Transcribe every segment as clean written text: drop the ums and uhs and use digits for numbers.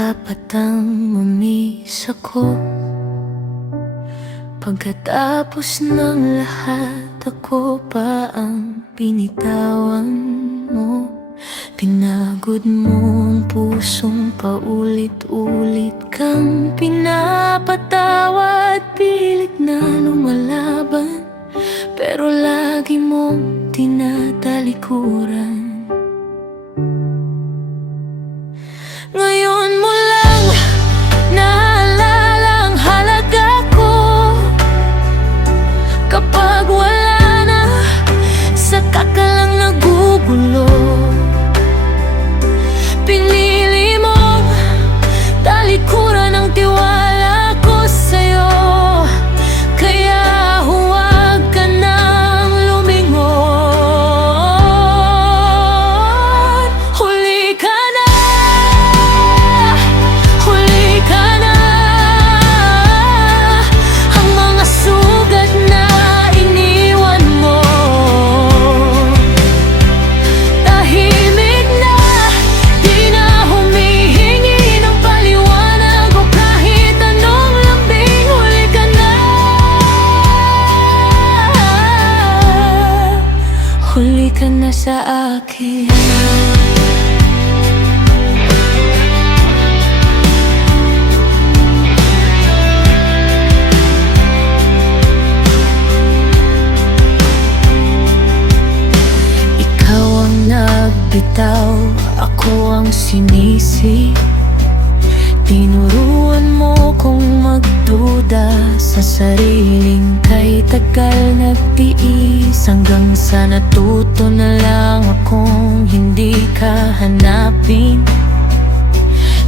karapatang mamiss ako. Pagkatapos ng lahat, ako pa ang binitawan mo. Pinagod mo ang pusong paulit-ulit kang pinapatawad. Pilit na lumalaban, pero lagi mong tinatalikuran. Ngayon mo lang naalala ang halaga ko. Kapag wala na, saka ka lang nagugulo. Pinili mong talikuran ang tiwala ko sa'yo. Kaya huwag ka nang lumingon. Huli ka na, huli ka na. Ang mga sugat na iniwan mo, tahimik na, di na humihingi ng paliwanag o kahit anong lambing. Huli ka na, huli ka na sa akin. Ikaw ang nagbitaw, ako ang sinisi. Tinuruan mo kong magduda sa sariling kay tagal nagtiis, hanggang sa natuto na lang akong hindi ka hanapin.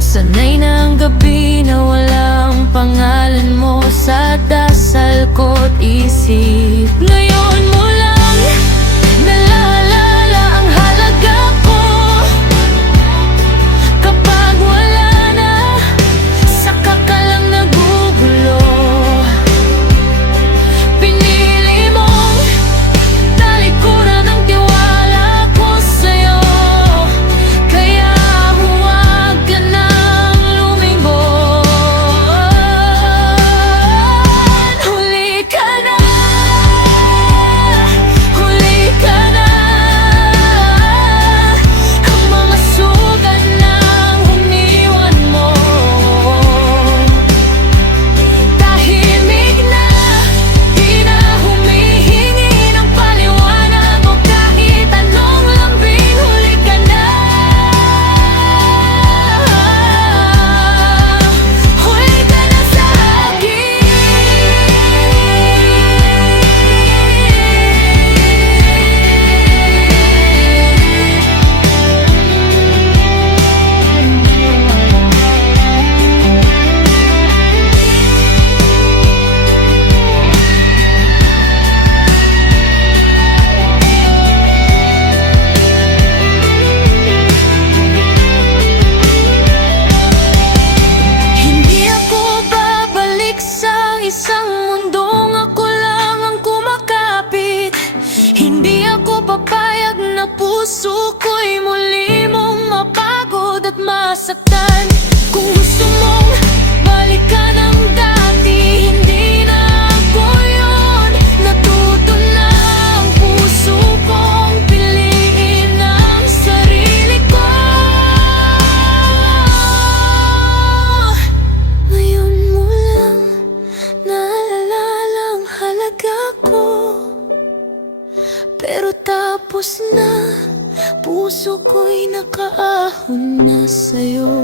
Sanay na ang gabi na walang pangalan mo sa dasal ko't isip. Ngayon mo lang naalala ang halaga ko. Kapag wala na, saka ka lang nagugulo. Pinili mong talikuran ang tiwala ko sa'yo. Kaya huwag ka nang lumingon. Huli ka na, huli ka na. Ang mga sugat na iniwan mo, tahimik na, di na humihingi ng paliwanag o kahit anong lambing. Huli ka na, huli ka na sa akin. Hindi ako babalik sa isang mundong ako lang ang kumakapit. Hindi ako papayag na puso ko'y muli mong mapagod at masaktan. Kung gusto mong balikan ang dati, hindi na ako yun. Natuto na ang puso kong piliin ang sarili ko. Ngayon mo lang naalala ang halaga ko. Pero tapos na, puso ko'y nakaahon na sa'yo.